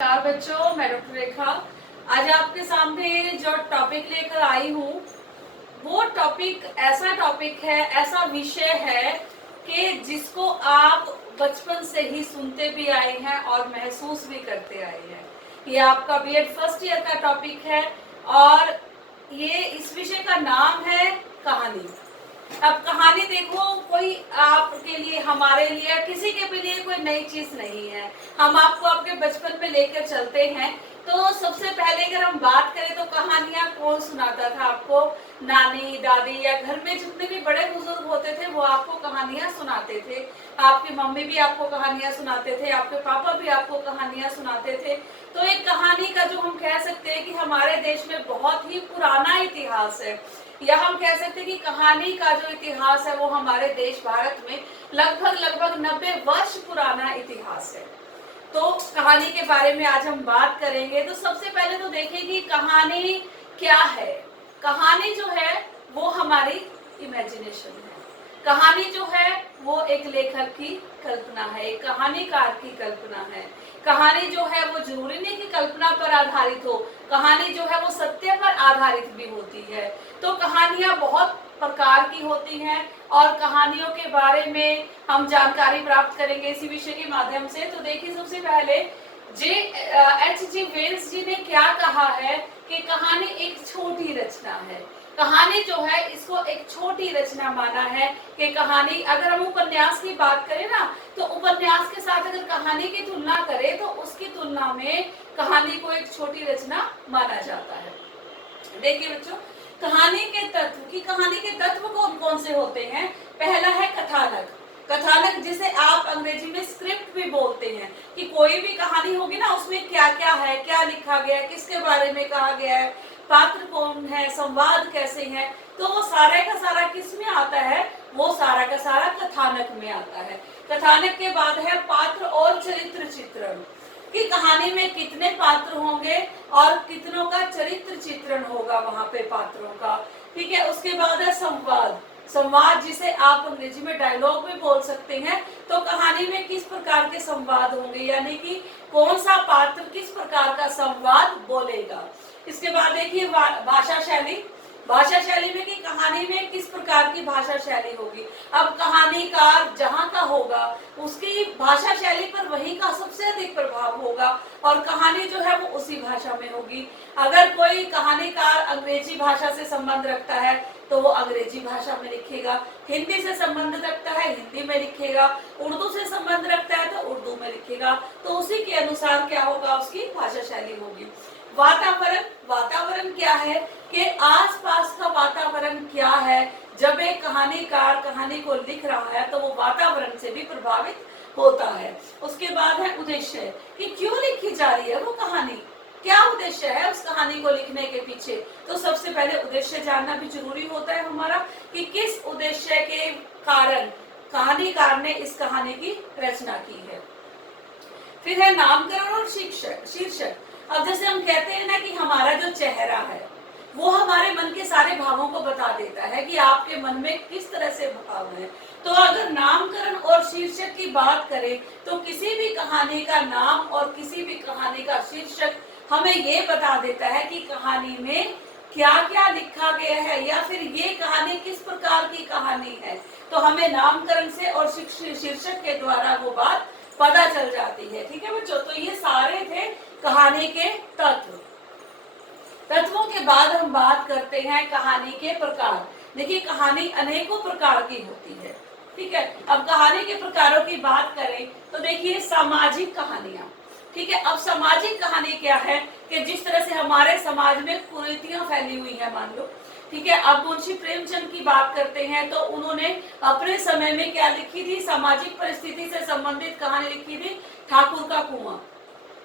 नमस्कार बच्चों, मैं डॉक्टर रेखा। आज आपके सामने जो टॉपिक लेकर आई हूँ वो टॉपिक है, ऐसा विषय है कि जिसको आप बचपन से ही सुनते भी आए हैं और महसूस भी करते आए हैं। ये आपका बीएड फर्स्ट ईयर का टॉपिक है और ये इस विषय का नाम है कहानी। अब कहानी देखो, कोई आपके लिए, हमारे लिए, किसी के भी लिए कोई नई चीज नहीं है। हम आपको आपके बचपन में लेकर चलते हैं। तो सबसे पहले अगर हम बात करें तो कहानियां कौन सुनाता था आपको? नानी, दादी या घर में जितने भी बड़े बुजुर्ग होते थे वो आपको कहानियां सुनाते थे। आपकी मम्मी भी आपको कहानियां सुनाते थे, आपके पापा भी आपको कहानियां सुनाते थे। तो एक कहानी का जो हम कह सकते हैं कि हमारे देश में बहुत ही पुराना इतिहास है, या हम कह सकते हैं कि कहानी का जो इतिहास है वो हमारे देश भारत में लगभग 90 वर्ष पुराना इतिहास है। तो कहानी के बारे में आज हम बात करेंगे। तो सबसे पहले तो देखिए कि कहानी क्या है। कहानी जो है वो हमारी इमेजिनेशन है। कहानी जो है वो एक लेखक की कल्पना है, एक कहानीकार की कल्पना है। कहानी जो है वो जरूरी नहीं कि कल्पना पर आधारित हो, कहानी जो है वो सत्य पर आधारित भी होती है। तो कहानियां बहुत प्रकार की होती हैं और कहानियों के बारे में हम जानकारी प्राप्त करेंगे इसी विषय के माध्यम से। तो देखिए, सबसे पहले H.G. वेल्स जी ने क्या कहा है कि कहानी एक छोटी रचना है। कहानी जो है इसको एक छोटी रचना माना है कि कहानी, अगर हम उपन्यास की बात करें ना, तो उपन्यास के साथ अगर कहानी की तुलना करें तो उसकी तुलना में कहानी को एक छोटी रचना माना जाता है। देखिए बच्चों, कहानी के तत्व कौन कौन से होते हैं? पहला है कथानक। कथानक जिसे आप अंग्रेजी में स्क्रिप्ट भी बोलते हैं, कि कोई भी कहानी होगी ना उसमें क्या क्या है, क्या लिखा गया है, किसके बारे में कहा गया है, पात्र कौन है, संवाद कैसे है, तो वो सारा का सारा किस में आता है? वो सारा का सारा कथानक में आता है। कथानक के बाद है पात्र और चरित्र चित्रण, कि कहानी में कितने पात्र होंगे और कितनों का चरित्र चित्रण होगा वहां पे पात्रों का। ठीक है। उसके बाद है संवाद। संवाद जिसे आप अंग्रेजी में डायलॉग भी बोल सकते हैं। तो कहानी में किस प्रकार के संवाद होंगे, यानी कि कौन सा पात्र किस प्रकार का संवाद बोलेगा। इसके बाद देखिए भाषा शैली। भाषा शैली में कि कहानी में किस प्रकार की भाषा शैली होगी। अब कहानीकार जहाँ का होगा उसकी भाषा शैली पर वहीं का सबसे अधिक प्रभाव होगा और कहानी जो है वो उसी भाषा में होगी। अगर कोई कहानीकार अंग्रेजी भाषा से संबंध रखता है तो वो अंग्रेजी भाषा में लिखेगा, हिंदी से संबंध रखता है हिंदी में लिखेगा, उर्दू से संबंध रखता है तो उर्दू में लिखेगा। तो उसी के अनुसार क्या होगा, उसकी भाषा शैली होगी। वातावरण। वातावरण क्या है कि आसपास का वातावरण क्या है। जब एक कहानीकार कहानी को लिख रहा है तो वो वातावरण से भी प्रभावित होता है। उसके बाद है उद्देश्य, कि क्यों लिखी जा रही है वो कहानी, क्या उद्देश्य है उस कहानी को लिखने के पीछे। तो सबसे पहले उद्देश्य जानना भी जरूरी होता है हमारा, कि किस उद्देश्य के कारण कहानीकार ने इस कहानी की रचना की है। फिर है नामकरण और शीर्षक। अब जैसे हम कहते हैं ना कि हमारा जो चेहरा है वो हमारे मन के सारे भावों को बता देता है कि आपके मन में किस तरह से भाव है। तो अगर नामकरण और शीर्षक की बात करें तो किसी भी कहानी का नाम और किसी भी कहानी का शीर्षक हमें ये बता देता है कि कहानी में क्या क्या लिखा गया है, या फिर ये कहानी किस प्रकार की कहानी है। तो हमें नामकरण से और शीर्षक के द्वारा वो बात पता चल जाती है। ठीक है बच्चों, तो ये सारे थे कहानी के तत्व। तत्वों के बाद हम बात करते हैं कहानी के प्रकार। देखिए, कहानी अनेकों प्रकार की होती है। ठीक है। अब कहानी के प्रकारों की बात करें तो देखिए, सामाजिक कहानियां। ठीक है। अब सामाजिक कहानी क्या है कि जिस तरह से हमारे समाज में कुरीतियां फैली हुई है, मान लो। ठीक है। अब मुंशी प्रेमचंद की बात करते हैं तो उन्होंने अपने समय में क्या लिखी थी? सामाजिक परिस्थिति से संबंधित कहानी लिखी थी, ठाकुर का कुआं।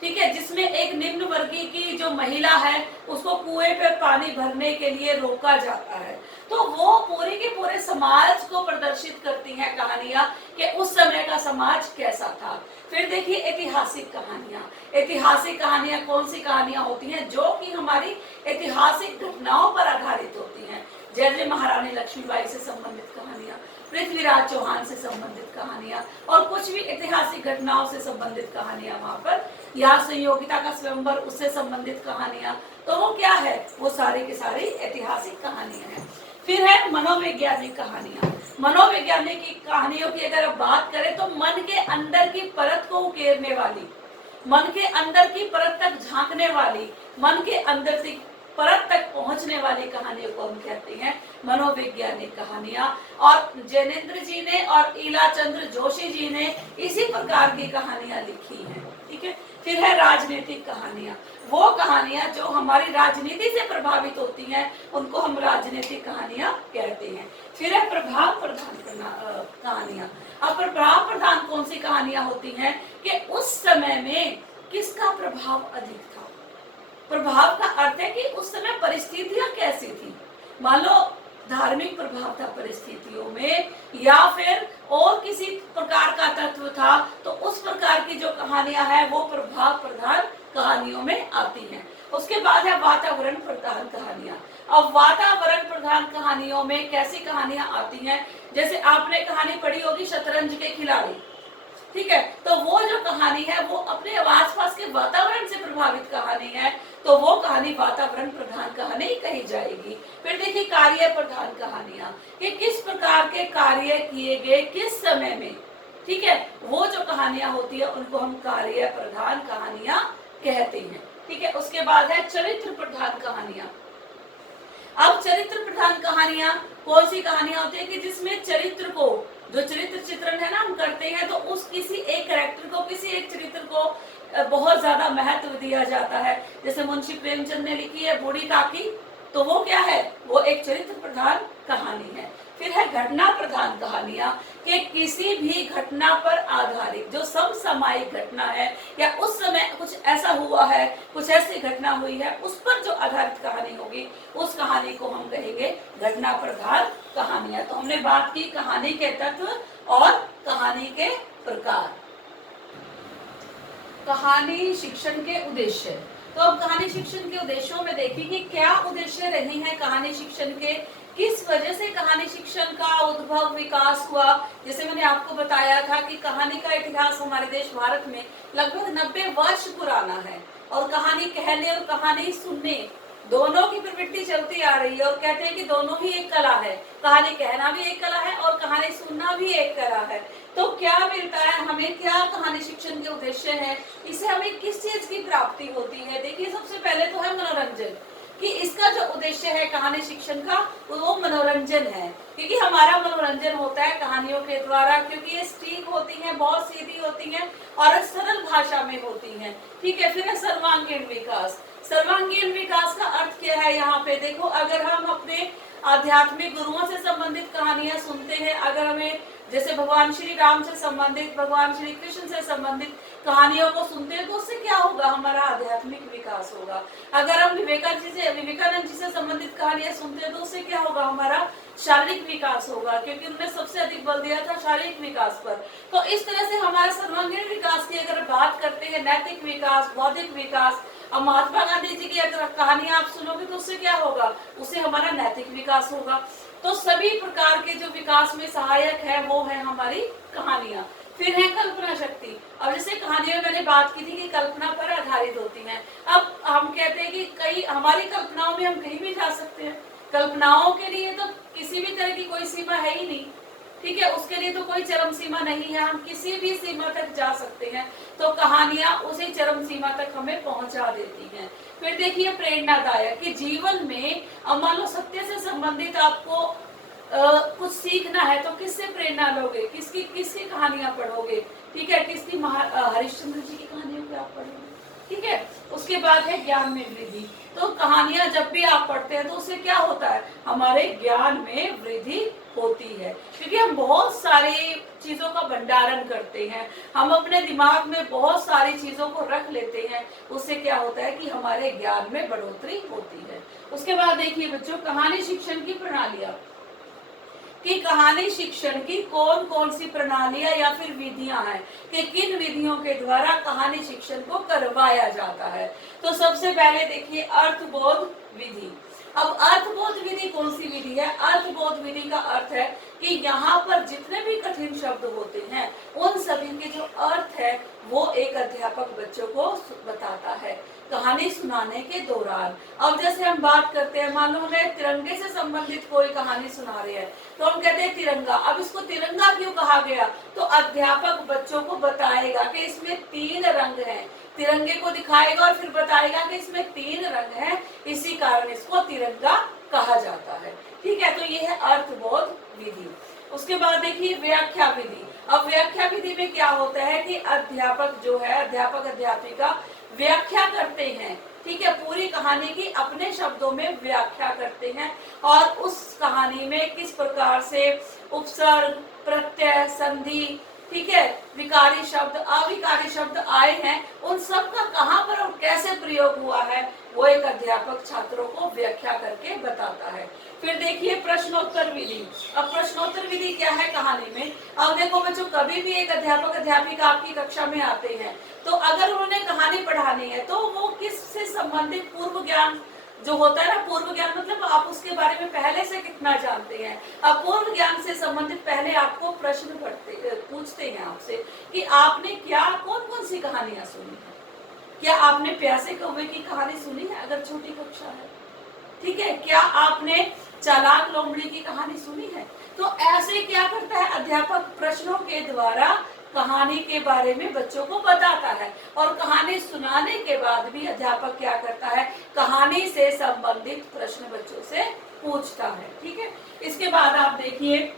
ठीक है। जिसमें एक निम्न वर्गीय की जो महिला है उसको कुएं पे पानी भरने के लिए रोका जाता है। तो वो पूरे के पूरे समाज को प्रदर्शित करती हैं कहानियां कि उस समय का समाज कैसा था। फिर देखिए ऐतिहासिक कहानियां। ऐतिहासिक कहानियां कौन सी कहानियां होती हैं? जो कि हमारी ऐतिहासिक घटनाओं पर आधारित होती हैं, जैसे महारानी लक्ष्मीबाई से संबंधित कहानियां, पृथ्वीराज चौहान से संबंधित कहानियां और कुछ भी ऐतिहासिक घटनाओं से संबंधित कहानियां वहां पर या संयोगिता का स्वयंवर, उससे संबंधित कहानियां, तो वो क्या है, वो सारी की सारी ऐतिहासिक कहानियां हैं। फिर है मनोवैज्ञानिक कहानियां। मनोवैज्ञानिक की कहानियों की अगर आप बात करें तो मन के अंदर की परत को उकेरने वाली, मन के अंदर की परत तक झांकने वाली, मन के अंदर की परत तक पहुंचने वाली कहानियों को हम कहते हैं मनोवैज्ञानिक कहानियां। और जैनेन्द्र जी ने और ईला चंद्र जोशी जी ने इसी प्रकार की कहानियां लिखी हैं। ठीक है। फिर है राजनीतिक कहानियां। वो कहानियां जो हमारी राजनीति से प्रभावित होती हैं उनको हम राजनीतिक कहानियां कहते हैं। फिर है प्रभाव प्रधान कहानियां। अब प्रभाव प्रधान कौन सी कहानियां होती हैं कि उस समय में किसका प्रभाव अधिक था। प्रभाव का अर्थ है कि उस समय परिस्थितियां कैसी थी। मान लो धार्मिक प्रभाव था परिस्थितियों में, या फिर और किसी प्रकार का तत्व था, तो उस प्रकार की जो कहानियां हैं वो प्रभाव प्रधान कहानियों में आती हैं। उसके बाद है वातावरण प्रधान कहानियां। अब वातावरण प्रधान कहानियों में कैसी कहानियां आती हैं, जैसे आपने कहानी पढ़ी होगी शतरंज के खिलाड़ी। ठीक है। तो वो जो कहानी है वो अपने आसपास के वातावरण से प्रभावित कहानी है, तो वो कहानी वातावरण प्रधान कहानी कही जाएगी। फिर देखिए कार्य प्रधान कहानियां, कि किस प्रकार के कार्य किए गए किस समय में। ठीक है। वो जो कहानियां होती है उनको हम कार्य प्रधान कहानियां कहते हैं। ठीक है। उसके बाद है चरित्र प्रधान कहानियां। अब चरित्र प्रधान कहानियां कौन सी कहानियां होती है कि जिसमें चरित्र को, जो चरित्र चित्रण है ना हम करते हैं, तो उस किसी एक कैरेक्टर को, किसी एक चरित्र को बहुत ज्यादा महत्व दिया जाता है। जैसे मुंशी प्रेमचंद ने लिखी है बूढ़ी काकी, तो वो क्या है, वो एक चरित्र प्रधान कहानी है। फिर है घटना प्रधान कहानियां, कि किसी भी घटना पर आधारित जो समसामयिक घटना है, या उस समय कुछ ऐसा हुआ है, कुछ ऐसी घटना हुई है, उस पर जो आधारित कहानी होगी उस कहानी को हम कहेंगे घटना प्रधान कहानियां। तो हमने बात की कहानी के तत्व और कहानी के प्रकार। कहानी शिक्षण के उद्देश्य। तो अब कहानी शिक्षण के उद्देश्यों में देखिए कि क्या उद्देश्य रहे हैं कहानी शिक्षण के, किस वजह से कहानी शिक्षण का उद्भव विकास हुआ। जैसे मैंने आपको बताया था कि कहानी का इतिहास हमारे देश भारत में लगभग 90 वर्ष पुराना है, और कहानी कहने और कहानी सुनने दोनों की प्रवृत्ति चलती आ रही है। और कहते हैं कि दोनों ही एक कला है, कहानी कहना भी एक कला है और कहानी सुनना भी एक कला है। तो क्या मिलता है हमें, क्या कहानी शिक्षण के उद्देश्य है, इससे हमें किस चीज की प्राप्ति होती है। देखिए सबसे पहले तो है मनोरंजन, कि इसका जो उद्देश्य है कहानी शिक्षण का वो मनोरंजन है, क्योंकि हमारा मनोरंजन होता है कहानियों के द्वारा, क्योंकि ये सटीक होती हैं, बहुत सीधी होती हैं और सरल भाषा में होती हैं। ठीक है। फिर है सर्वांगीण विकास। सर्वांगीण विकास का अर्थ क्या है, यहाँ पे देखो, अगर हम अपने आध्यात्मिक गुरुओं से संबंधित कहानियां सुनते हैं, अगर हमें जैसे भगवान श्री राम से संबंधित, भगवान श्री कृष्ण से संबंधित कहानियों को सुनते हैं, तो उससे क्या होगा, हमारा आध्यात्मिक विकास होगा। अगर हम विवेकानंद जी से संबंधित कहानियां सुनते हैं तो उससे क्या होगा, हमारा शारीरिक विकास होगा, क्योंकि उन्होंने सबसे अधिक बल दिया था शारीरिक विकास पर। तो इस तरह से हमारा सर्वांगीण विकास की अगर बात करते हैं, नैतिक विकास, बौद्धिक विकास। अब महात्मा गांधी जी की अगर कहानियां आप सुनोगे तो उससे क्या होगा, उससे हमारा नैतिक विकास होगा। तो सभी प्रकार के जो विकास में सहायक है वो है हमारी कहानियां। फिर है कल्पना शक्ति। अब जैसे कहानियों में मैंने बात की थी कि कल्पना पर आधारित होती हैं। अब हम कहते हैं कि कई हमारी कल्पनाओं में हम कहीं भी जा सकते हैं, कल्पनाओं के लिए तो किसी भी तरह की कोई सीमा है ही नहीं। ठीक है। उसके लिए तो कोई चरम सीमा नहीं है, हम किसी भी सीमा तक जा सकते हैं। तो कहानियां उसी चरम सीमा तक हमें पहुंचा देती हैं। फिर देखिए प्रेरणादायक, कि जीवन में मान लो सत्य से संबंधित आपको कुछ सीखना है तो किससे प्रेरणा लोगे, किसकी कहानियां पढ़ोगे। ठीक है। किसकी, हरिश्चंद्र जी की कहानियों को आप पढ़ोगे। ठीक है। उसके बाद है ज्ञान में वृद्धि। तो कहानियां जब भी आप पढ़ते हैं तो उससे क्या होता है, हमारे ज्ञान में वृद्धि होती है, क्योंकि हम बहुत सारी चीजों का भंडारण करते हैं, हम अपने दिमाग में बहुत सारी चीजों को रख लेते हैं। उससे क्या होता है कि हमारे ज्ञान में बढ़ोतरी होती है। उसके बाद देखिए बच्चों, कहानी शिक्षण की प्रणालियां, कि कहानी शिक्षण की कौन कौन सी प्रणालियां या फिर विधियां हैं, कि किन विधियों के द्वारा कहानी शिक्षण को करवाया जाता है। तो सबसे पहले देखिए अर्थबोध विधि। अब अर्थबोध विधि कौन सी विधि है? अर्थबोध विधि का अर्थ है कि यहाँ पर जितने भी कठिन शब्द होते हैं उन सभी के जो अर्थ है वो एक अध्यापक बच्चों को बताता है कहानी सुनाने के दौरान। अब जैसे हम बात करते हैं, मान लो हमें तिरंगे से संबंधित कोई कहानी सुना रहे हैं तो हम कहते हैं तिरंगा। अब इसको तिरंगा क्यों कहा गया? तो अध्यापक बच्चों को बताएगा कि इसमें 3 रंग हैं, तिरंगे को दिखाएगा और फिर बताएगा कि इसमें 3 रंग हैं, इसी कारण इसको तिरंगा कहा जाता है। ठीक है, तो ये है अर्थबोध विधि। उसके बाद देखिए व्याख्या विधि। अब व्याख्या विधि में क्या होता है कि अध्यापक जो है, अध्यापक अध्यापिका व्याख्या करते हैं। ठीक है, पूरी कहानी की अपने शब्दों में व्याख्या करते हैं और उस कहानी में किस प्रकार से उपसर्ग, प्रत्यय, संधि, ठीक है, विकारी शब्द, अविकारी शब्द आए हैं, उन सब का कहां पर और कैसे प्रयोग हुआ है वो एक अध्यापक छात्रों को व्याख्या करके बताता है। फिर देखिए प्रश्नोत्तर विधि। अब प्रश्नोत्तर विधि क्या है कहानी में? अब देखो बच्चों, कभी भी एक अध्यापक अध्यापिका आपकी कक्षा में आते हैं तो अगर उन्होंने कहानी पढ़ानी है तो वो किससे संबंधित पूर्व ज्ञान जो होता है ना, पूर्व ज्ञान मतलब आप उसके बारे में पहले से कितना जानते हैं। अब पूर्व ज्ञान से संबंधित पहले आपको प्रश्न पूछते हैं आपसे कि आपने क्या कौन कौन सी कहानियां सुनी है। क्या आपने प्यासे कौवे की कहानी सुनी है अगर छोटी कक्षा है? ठीक है, क्या आपने चालाक लोमड़ी की कहानी सुनी है? तो ऐसे क्या करता है अध्यापक, प्रश्नों के द्वारा कहानी के बारे में बच्चों को बताता है और कहानी सुनाने के बाद भी अध्यापक क्या करता है, कहानी से संबंधित प्रश्न बच्चों से पूछता है। ठीक है, इसके बाद आप देखिए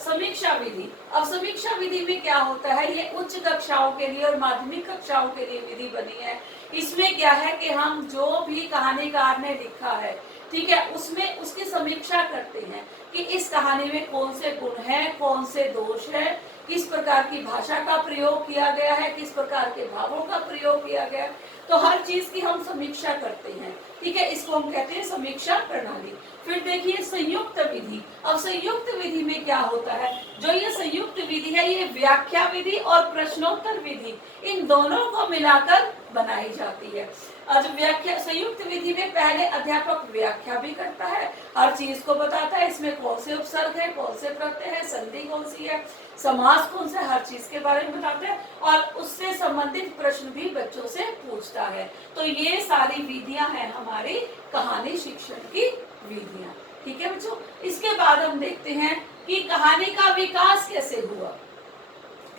समीक्षा विधि। अब समीक्षा विधि में क्या होता है, ये उच्च कक्षाओं के लिए और माध्यमिक कक्षाओं के लिए विधि बनी है। इसमें क्या है कि हम जो भी कहानीकार ने लिखा है, ठीक है, उसमें उसकी समीक्षा करते हैं कि इस कहानी में कौन से गुण हैं, कौन से दोष है, किस प्रकार की भाषा का प्रयोग किया गया है, किस प्रकार के भावों का प्रयोग किया गया है, तो हर चीज की हम समीक्षा करते हैं। ठीक है, इसको हम कहते हैं समीक्षा प्रणाली। फिर देखिए संयुक्त विधि। अब संयुक्त विधि में क्या होता है, जो ये संयुक्त विधि है ये व्याख्या विधि और प्रश्नोत्तर विधि इन दोनों को मिलाकर बनाई जाती है। आज व्याख्या संयुक्त विधि में पहले अध्यापक व्याख्या भी करता है, हर चीज को बताता है, इसमें कौन से उपसर्ग है, कौन से प्रत्यय है, संधि कौन सी है, समास कौन सा, हर चीज के बारे में बताता है और उससे संबंधित प्रश्न भी बच्चों से पूछता है। तो ये सारी विधियां हैं हमारी कहानी शिक्षण की विधियां। ठीक है बच्चों, इसके बाद हम देखते हैं कि कहानी का विकास कैसे हुआ।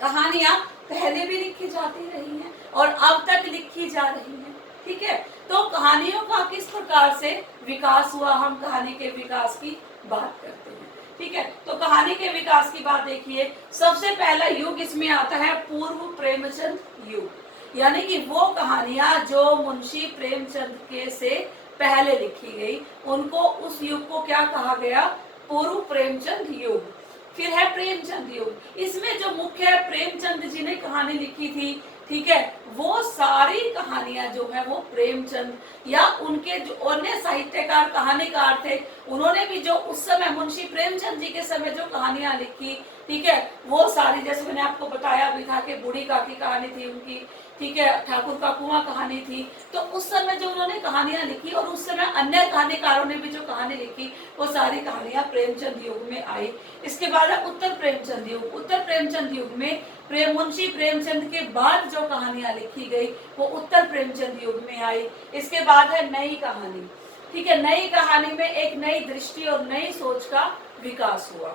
कहानियां पहले भी लिखी जाती रही हैं और अब तक लिखी जा रही हैं। ठीक है, तो कहानियों का किस प्रकार से विकास हुआ, हम कहानी के विकास की बात करते हैं। ठीक है, तो कहानी के विकास की बात देखिए, सबसे पहला युग इसमें आता है पूर्व प्रेमचंद युग, यानी कि वो कहानियां जो मुंशी प्रेमचंद के से पहले लिखी गई, उनको उस युग को क्या कहा गया, पूर्व प्रेमचंद युग। फिर है प्रेमचंद युग, इसमें जो मुख्य है प्रेमचंद जी ने कहानी लिखी थी। ठीक है, वो सारी कहानियां जो है वो प्रेमचंद या उनके जो अन्य साहित्यकार कहानीकार थे उन्होंने भी जो उस समय मुंशी प्रेमचंद जी के समय जो कहानियां लिखी, ठीक है, वो सारी, जैसे मैंने आपको बताया भी था कि बूढ़ी काकी कहानी थी उनकी, ठीक है, ठाकुर का कुआं कहानी थी। तो उस समय जो उन्होंने कहानियां लिखी और उस समय अन्य कहानीकारों ने भी जो कहानी लिखी वो सारी कहानियां प्रेमचंद युग में आई। इसके बाद है उत्तर प्रेमचंद युग। उत्तर प्रेमचंद युग में मुंशी प्रेमचंद के बाद जो कहानियां लिखी गई वो उत्तर प्रेमचंद युग में आई। इसके बाद है नई कहानी। ठीक है, नई कहानी में एक नई दृष्टि और नई सोच का विकास हुआ,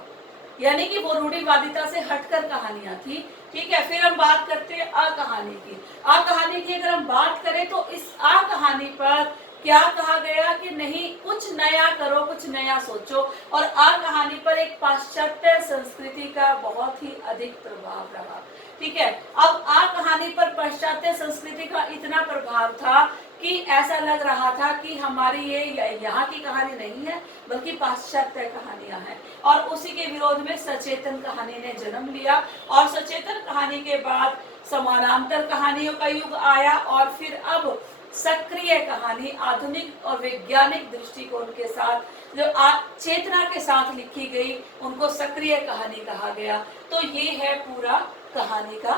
यानी कि वो रूढ़िवादिता से हटकर कहानियां थी। ठीक है, फिर हम बात करते हैं आ कहानी की। आ कहानी की अगर हम बात करें तो इस आ कहानी पर क्या कहा गया कि नहीं, कुछ नया करो, कुछ नया सोचो, और आ कहानी पर एक पाश्चात्य संस्कृति का बहुत ही अधिक प्रभाव रहा। ठीक है, अब आ कहानी पर पाश्चात्य संस्कृति का इतना प्रभाव था कि ऐसा लग रहा था कि हमारी ये यहाँ की कहानी नहीं है बल्कि पाश्चात्य कहानियां हैं, और उसी के विरोध में सचेतन कहानी ने जन्म लिया। और सचेतन कहानी के बाद समानांतर कहानियों का युग आया और फिर अब सक्रिय कहानी आधुनिक और वैज्ञानिक दृष्टिकोण के साथ जो चेतना के साथ लिखी गई उनको सक्रिय कहानी कहा गया। तो ये है पूरा कहानी का,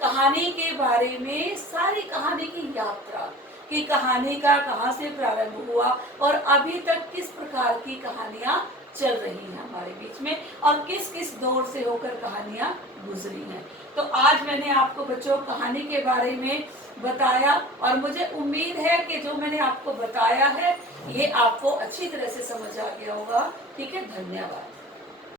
कहानी के बारे में सारी कहानी की यात्रा। कि कहानी का कहाँ से प्रारंभ हुआ और अभी तक किस प्रकार की कहानियां चल रही हैं हमारे बीच में और किस किस दौर से होकर कहानियां गुजरी हैं। तो आज मैंने आपको बच्चों कहानी के बारे में बताया और मुझे उम्मीद है कि जो मैंने आपको बताया है ये आपको अच्छी तरह से समझ आ गया होगा। ठीक है, धन्यवाद।